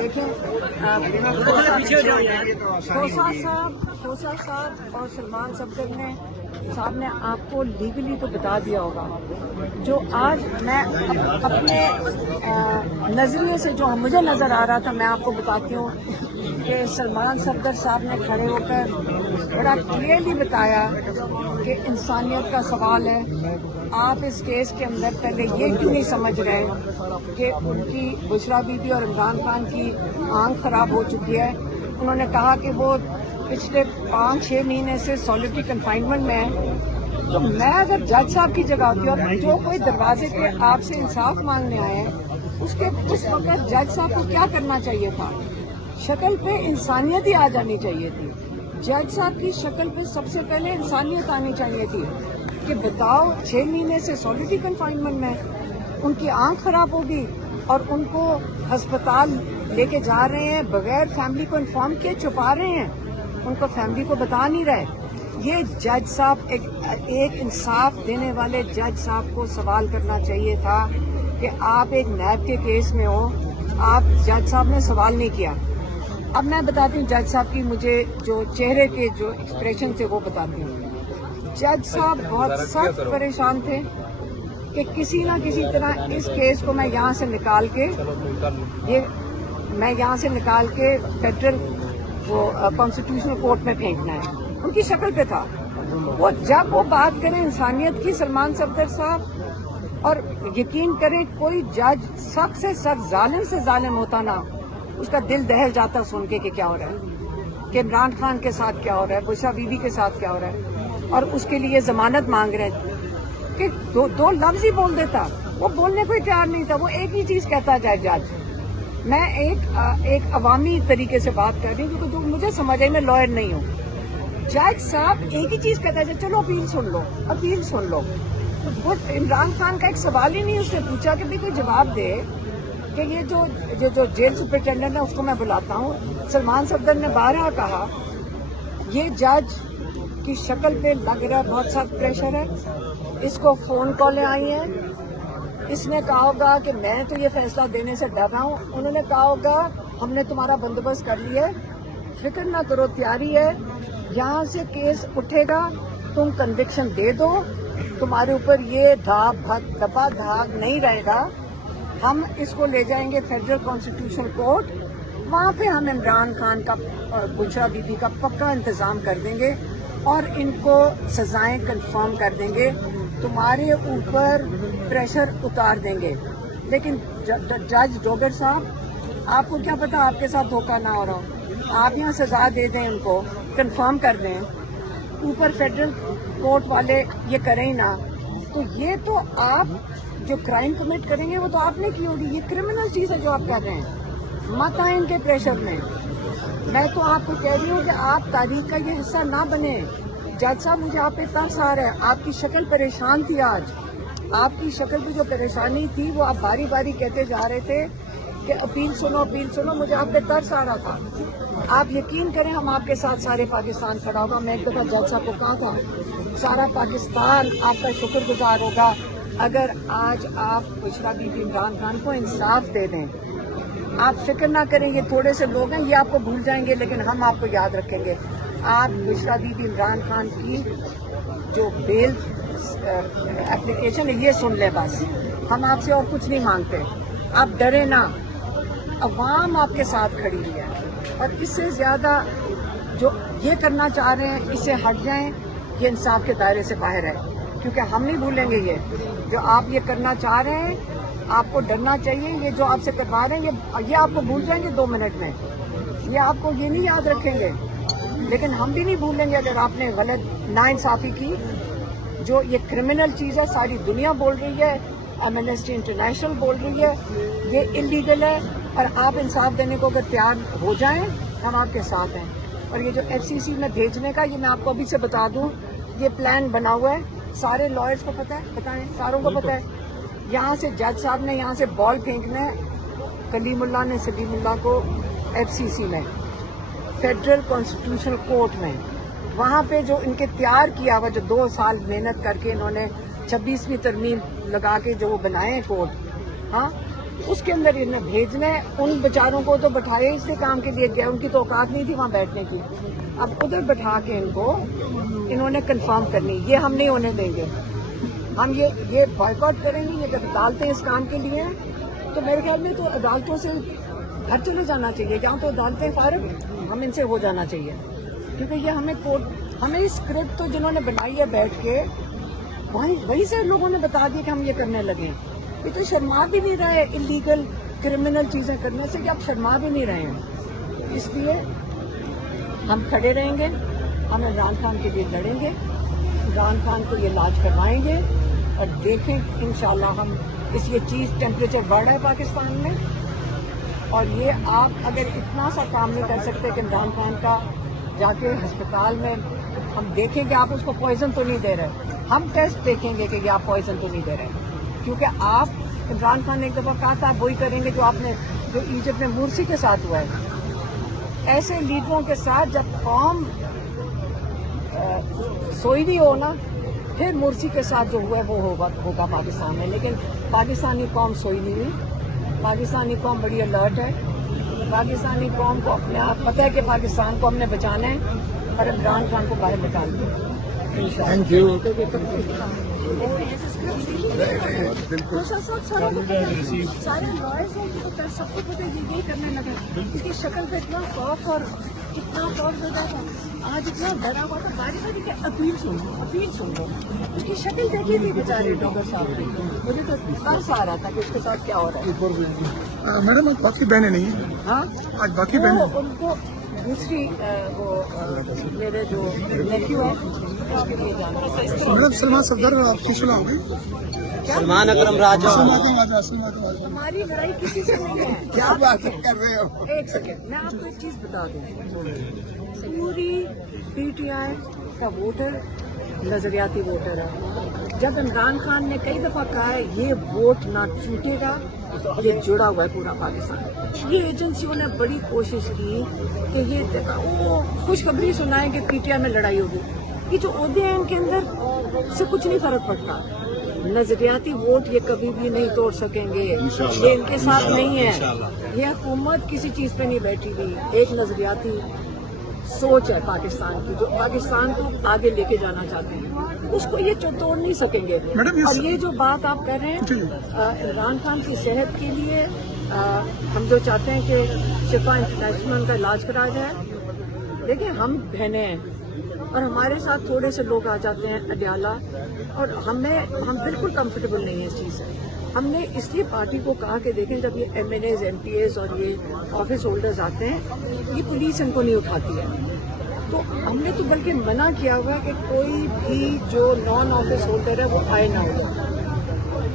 دیکھیں خوسا صاحب اور سلمان صاحب نے آپ کو لیگلی تو بتا دیا ہوگا. جو آج میں اپنے نظریے سے جو مجھے نظر آ رہا تھا میں آپ کو بتاتی ہوں کہ سلمان صفدر صاحب نے کھڑے ہو کر بڑا کلیئرلی بتایا کہ انسانیت کا سوال ہے. آپ اس کیس کے اندر پہلے یہ کیوں نہیں سمجھ رہے کہ ان کی بشرا بی بی اور عمران خان کی آنکھ خراب ہو چکی ہے. انہوں نے کہا کہ وہ پچھلے 5-6 مہینے سے سولیٹری کنفائنمنٹ میں ہے. تو میں اگر جج صاحب کی جگہ ہوتی اور جو کوئی دروازے پہ آپ سے انصاف مانگنے آئے ہیں اس وقت جج صاحب کو کیا کرنا چاہیے تھا؟ شکل پہ انسانیت ہی آ جانی چاہیے تھی. جج صاحب کی شکل پہ سب سے پہلے انسانیت آنی چاہیے تھی کہ بتاؤ 6 مہینے سے سولیٹری کنفائنمنٹ میں ان کی آنکھ خراب ہوگی اور ان کو ہسپتال لے کے جا رہے ہیں بغیر فیملی کو انفارم کیے چھپا رہے ہیں. ان کو فیملی کو بتا نہیں رہے. یہ جج صاحب ایک انصاف دینے والے جج صاحب کو سوال کرنا چاہیے تھا کہ آپ ایک نیب کے کیس میں ہو. آپ جج صاحب نے سوال نہیں کیا. اب میں بتاتی ہوں جج صاحب کی مجھے جو چہرے کے جو ایکسپریشن تھے وہ بتاتی ہوں. جج صاحب بہت سخت پریشان تھے کہ کسی نہ کسی طرح اس کیس کو میں یہاں سے نکال کے فیڈرل کانسٹیٹیوشنل کورٹ میں پھینکنا ہے. ان کی شکل پہ تھا. وہ جب وہ بات کریں انسانیت کی سلمان صفدر صاحب، اور یقین کریں کوئی جج سخت سے سخت ظالم سے ظالم ہوتا نا اس کا دل دہل جاتا سن کے کہ کیا ہو رہا ہے، کہ عمران خان کے ساتھ کیا ہو رہا ہے، بشرا بی بی کے ساتھ کیا ہو رہا ہے، اور اس کے لیے ضمانت مانگ رہے ہیں کہ دو لفظ ہی بول دیتا. وہ بولنے کو ہی تیار نہیں تھا. وہ ایک ہی چیز کہتا جائے جج. میں ایک عوامی طریقے سے بات کر رہی ہوں کیونکہ جو مجھے سمجھ آئی، میں لائر نہیں ہوں. جج صاحب ایک ہی چیز کہتا ہے چلو اپیل سن لو. وہ عمران خان کا ایک سوال ہی نہیں اس نے پوچھا کہ بھی کوئی جواب دے کہ یہ جو جیل سپرنٹینڈنٹ ہے اس کو میں بلاتا ہوں. سلمان صفدر نے بارہا کہا یہ جج کی شکل پہ لگ رہا ہے بہت سخت پریشر ہے. اس کو فون کالیں آئی ہیں. اس نے کہا ہوگا کہ میں تو یہ فیصلہ دینے سے ڈر رہا ہوں. انہوں نے کہا ہوگا ہم نے تمہارا بندوبست کر لیا ہے، فکر نہ کرو، تیاری ہے. یہاں سے کیس اٹھے گا، تم کنوکشن دے دو، تمہارے اوپر یہ دبا دھاگ نہیں رہے گا. ہم اس کو لے جائیں گے فیڈرل کانسٹیٹیوشنل کورٹ. وہاں پہ ہم عمران خان کا اور بشرا بی بی کا پکا انتظام کر دیں گے اور ان کو سزائیں کنفرم کر دیں گے. تمہارے اوپر پریشر اتار دیں گے. لیکن جج ڈوگر صاحب، آپ کو کیا پتا آپ کے ساتھ دھوکہ نہ ہو رہا ہو. آپ یہاں سزا دے دیں، ان کو کنفرم کر دیں، اوپر فیڈرل کورٹ والے یہ کریں ہی نہ. تو یہ تو آپ جو کرائم کمٹ کریں گے وہ تو آپ نے کی ہوگی. یہ کرمنل چیز ہے جو آپ کر رہے ہیں. مت آئیں ان کے پریشر میں. میں تو آپ کو کہہ رہی ہوں کہ آپ تاریخ کا یہ حصہ نہ بنے. جج صاحب مجھے آپ پہ ترس آ رہا ہے. آپ کی شکل پریشان تھی آج. آپ کی شکل پہ جو پریشانی تھی وہ آپ باری باری کہتے جا رہے تھے کہ اپیل سنو. مجھے آپ پہ ترس آ رہا تھا. آپ یقین کریں ہم آپ کے ساتھ سارے پاکستان کھڑا ہوگا. میں ایک دفعہ جج صاحب کو کہا تھا سارا پاکستان آپ کا شکر گزار ہوگا اگر آج آپ بشرا بی بی عمران خان کو انصاف دے دیں. آپ فکر نہ کریں، یہ تھوڑے سے لوگ ہیں، یہ آپ کو بھول جائیں گے لیکن ہم آپ کو یاد رکھیں گے. آپ بشرا بی بی عمران خان کی جو بیل اپلیکیشن ہے یہ سن لیں بس. ہم آپ سے اور کچھ نہیں مانگتے. آپ ڈریں نہ. عوام آپ کے ساتھ کھڑی ہے اور اس سے زیادہ جو یہ کرنا چاہ رہے ہیں اس سے ہٹ جائیں. یہ انصاف کے دائرے سے باہر ہے کیونکہ ہم نہیں بھولیں گے. یہ جو آپ یہ کرنا چاہ رہے ہیں آپ کو ڈرنا چاہیے. یہ جو آپ سے کروا رہے ہیں یہ آپ کو بھول جائیں گے 2 منٹ میں. یہ آپ کو یہ نہیں یاد رکھیں گے لیکن ہم بھی نہیں بھولیں گے اگر آپ نے غلط ناانصافی کی. جو یہ کرمنل چیز ہے ساری دنیا بول رہی ہے، ایمنسٹی انٹرنیشنل بول رہی ہے یہ انلیگل ہے. اور آپ انصاف دینے کو اگر تیار ہو جائیں ہم آپ کے ساتھ ہیں. اور یہ جو FCC میں بھیجنے کا یہ میں آپ کو ابھی سے بتا دوں یہ پلان بنا ہوا ہے. سارے لائرز کو پتہ ہے، بتائیں ساروں کو پتہ ہے. یہاں سے جج صاحب نے یہاں سے بال پھینکنا ہے. کلیم اللہ نے سلیم اللہ کو FCC میں فیڈرل کانسٹیٹیوشنل کورٹ میں وہاں پہ جو ان کے تیار کیا ہوا جو 2 سال محنت کر کے انہوں نے 26ویں ترمیم لگا کے جو وہ بنائے ہیں کورٹ، ہاں اس کے اندر انہیں بھیجنا ہے. ان بیچاروں کو تو بٹھایا اس لیے کام کے لیے گیا, ان کی تو اوقات نہیں تھی وہاں بیٹھنے کی. اب ادھر بٹھا کے ان کو انہوں نے کنفرم کرنی, یہ ہم نہیں ہونے دیں گے. ہم یہ بائیکاٹ کریں گے. یہ جب عدالتیں اس کام کے لیے ہیں تو میرے خیال میں تو عدالتوں سے گھر چلے جانا چاہیے, جہاں تو عدالتیں فارغ ہم ان سے ہو جانا چاہیے. کیونکہ یہ ہمیں اسکرپٹ تو جنہوں نے بنائی ہے بیٹھ کے وہی سے لوگوں نے بتا دیا کہ ہم یہ کرنے لگے. یہ تو شرما بھی نہیں رہے انلیگل کرمنل چیزیں کرنے سے, کہ آپ شرما بھی نہیں رہے ہیں. اس لیے ہم کھڑے رہیں گے, ہم عمران خان کے لیے لڑیں گے, عمران خان کو یہ علاج کروائیں گے اور دیکھیں انشاءاللہ ہم یہ چیز ٹیمپریچر بڑھ رہا ہے پاکستان میں. اور یہ آپ اگر اتنا سا کام نہیں کر سکتے کہ عمران خان کا جا کے ہسپتال میں ہم دیکھیں کہ آپ اس کو پوائزن تو نہیں دے رہے, ہم ٹیسٹ دیکھیں گے کہ یہ آپ پوائزن تو نہیں دے رہے. کیونکہ آپ عمران خان نے ایک دفعہ کہا تھا آپ وہی کریں گے جو ایجپٹ میں مورسی کے ساتھ ہوا ہے. ایسے لیڈروں کے ساتھ جب قوم سوئی نہیں ہو نا, پھر مورسی کے ساتھ جو ہوا ہے وہ ہوگا پاکستان میں. لیکن پاکستانی قوم سوئی نہیں ہوئی, پاکستانی قوم بڑی الرٹ ہے. پاکستانی قوم کو اپنے آپ پتہ ہے کہ پاکستان کو ہم نے بچانا ہے اور عمران خان کو باہر نکال دیا. Thank you. سارے لائرز ہیں سب کو پتہ یہ کرنے لگا. اس کی شکل پہ اتنا خوف اور اتنا خوف زدہ تھا, آج اتنا ڈرا ہوا تھا. باری کہ اپیل سن لو. اس کی شکل دیکھی تھی بیچارے ڈاکٹر صاحب کی, مجھے تو ترس آ رہا تھا کہ اس کے ساتھ کیا ہو رہا ہے. میڈم آج باقی بہنیں نہیں ہیں. ہاں آج باقی بہنیں ان کو دوسری وہ میرے جو نیفیو ہے اس کے لیے جانا. میڈم سلمان صفدر آپ کی صلاح ہو گئی. سلمان اکرم راجہ ہماری لڑائی کسی سے نہیں ہے. کیا بات کر رہے ہو؟ ایک سیکنڈ میں آپ کو ایک چیز بتا دوں. پوری پی ٹی آئی کا ووٹر نظریاتی ووٹر ہے. جب عمران خان نے کئی دفعہ کہا ہے یہ ووٹ نہ چھوٹے گا, یہ جڑا ہوا ہے پورا پاکستان. یہ ایجنسیوں نے بڑی کوشش کی کہ یہ وہ خوشخبری سنائیں کہ پی ٹی آئی میں لڑائی ہوگی. یہ جو عہدے ہیں ان کے اندر سے کچھ نہیں فرق پڑتا. نظریاتی ووٹ یہ کبھی بھی نہیں توڑ سکیں گے, یہ ان کے ساتھ نہیں ہے. یہ حکومت کسی چیز پہ نہیں بیٹھی ہوئی, ایک نظریاتی سوچ ہے پاکستان کی جو پاکستان کو آگے لے کے جانا چاہتے ہیں. اس کو یہ توڑ نہیں سکیں گے. اور یہ جو بات آپ کر رہے ہیں عمران خان کی صحت کے لیے, ہم جو چاہتے ہیں کہ شفا انٹرنیشنل کا علاج کرایا جائے. دیکھیں ہم بہنیں ہیں اور ہمارے ساتھ تھوڑے سے لوگ آ جاتے ہیں اڈیالہ, اور ہم بالکل کمفرٹیبل نہیں ہیں اس چیز سے. ہم نے اس لیے پارٹی کو کہا کہ دیکھیں جب یہ MNAs, MPs اور یہ آفس ہولڈرز آتے ہیں, یہ پولیس ان کو نہیں اٹھاتی ہے. تو ہم نے تو بلکہ منع کیا ہوا کہ کوئی بھی جو نان آفس ہولڈر ہے وہ آئے نہ ہو.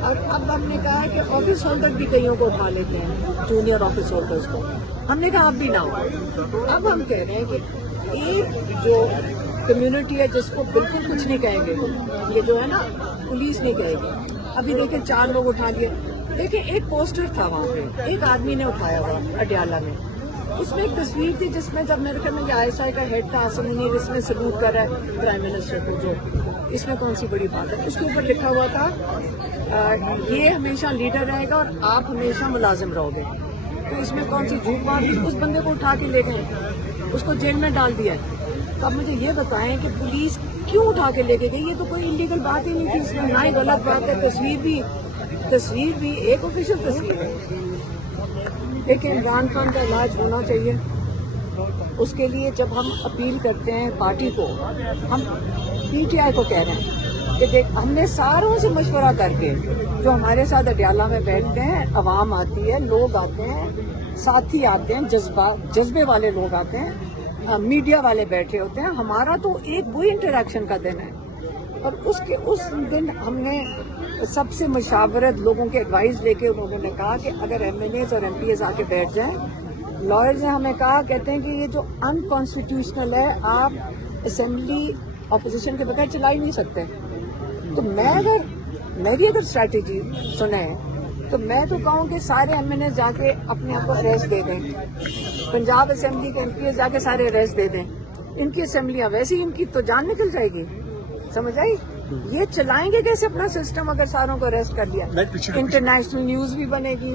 اور اب ہم نے کہا کہ آفس ہولڈر بھی کئیوں کو اٹھا لیتے ہیں, جونیئر آفس ہولڈرز کو. ہم نے کہا اب بھی نہ ہو. اب ہم کہہ رہے ہیں کہ ایک جو کمیونٹی ہے جس کو بالکل کچھ نہیں کہیں گے, یہ جو ہے نا پولیس نہیں کہے گی. ابھی دیکھیں 4 لوگ اٹھا لیے. دیکھیں ایک پوسٹر تھا وہاں پہ, ایک آدمی نے اٹھایا ہوا اڈیالہ میں. اس میں ایک تصویر تھی جس میں جب میرے خیال میں یہ آئی ایس آئی کا ہیڈ تھا آصم منیر, اس میں سلوٹ کر رہا ہے پرائم منسٹر کو, جو اس میں کون سی بڑی بات ہے. اس کے اوپر لکھا ہوا تھا یہ ہمیشہ لیڈر رہے گا اور آپ ہمیشہ ملازم رہو گے. تو اس میں کون سی جھوٹ بات. اس بندے کو اٹھا کے لے گئے, اس کو جیل میں ڈال دیا. تو اب مجھے یہ بتائیں کہ پولیس کیوں اٹھا کے لے کے گئی. یہ تو کوئی انلیگل بات ہی نہیں تھی, اس میں نہ ہی غلط بات ہے. تصویر بھی ایک آفیشیل تصویر ہے. لیکن عمران خان کا علاج ہونا چاہیے. اس کے لیے جب ہم اپیل کرتے ہیں پارٹی کو, ہم پی ٹی آئی کو کہہ رہے ہیں کہ دیکھ ہم نے ساروں سے مشورہ کر کے, جو ہمارے ساتھ اڈیالہ میں بیٹھتے ہیں, عوام آتی ہے, لوگ آتے ہیں, ساتھی آتے ہیں, جذبے والے لوگ آتے ہیں, میڈیا والے بیٹھے ہوتے ہیں. ہمارا تو ایک وہی انٹریکشن کا دن ہے. اور اس دن ہم نے سب سے مشاورت لوگوں کے ایڈوائز لے کے انہوں نے کہا کہ اگر ایم این ایز اور ایم پی ایز آ کے بیٹھ جائیں. لائرز نے ہمیں کہا, کہتے ہیں کہ یہ جو ان کانسٹیٹیوشنل ہے, آپ اسمبلی اپوزیشن کے بغیر چلا ہی نہیں سکتے. تو میری اگر اسٹریٹجی سنیں تو میں تو کہوں کہ سارے ایم این ایز جا کے اپنے آپ کو اریسٹ دے دیں. پنجاب اسمبلی کے ایم پی ایز جا کے سارے اریسٹ دے دیں. ان کی اسمبلیاں ویسے ہی ان کی تو جان نکل جائے گی. سمجھ آئی؟ یہ چلائیں گے کیسے اپنا سسٹم اگر ساروں کو اریسٹ کر دیا. انٹرنیشنل نیوز بھی بنے گی,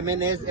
MNAs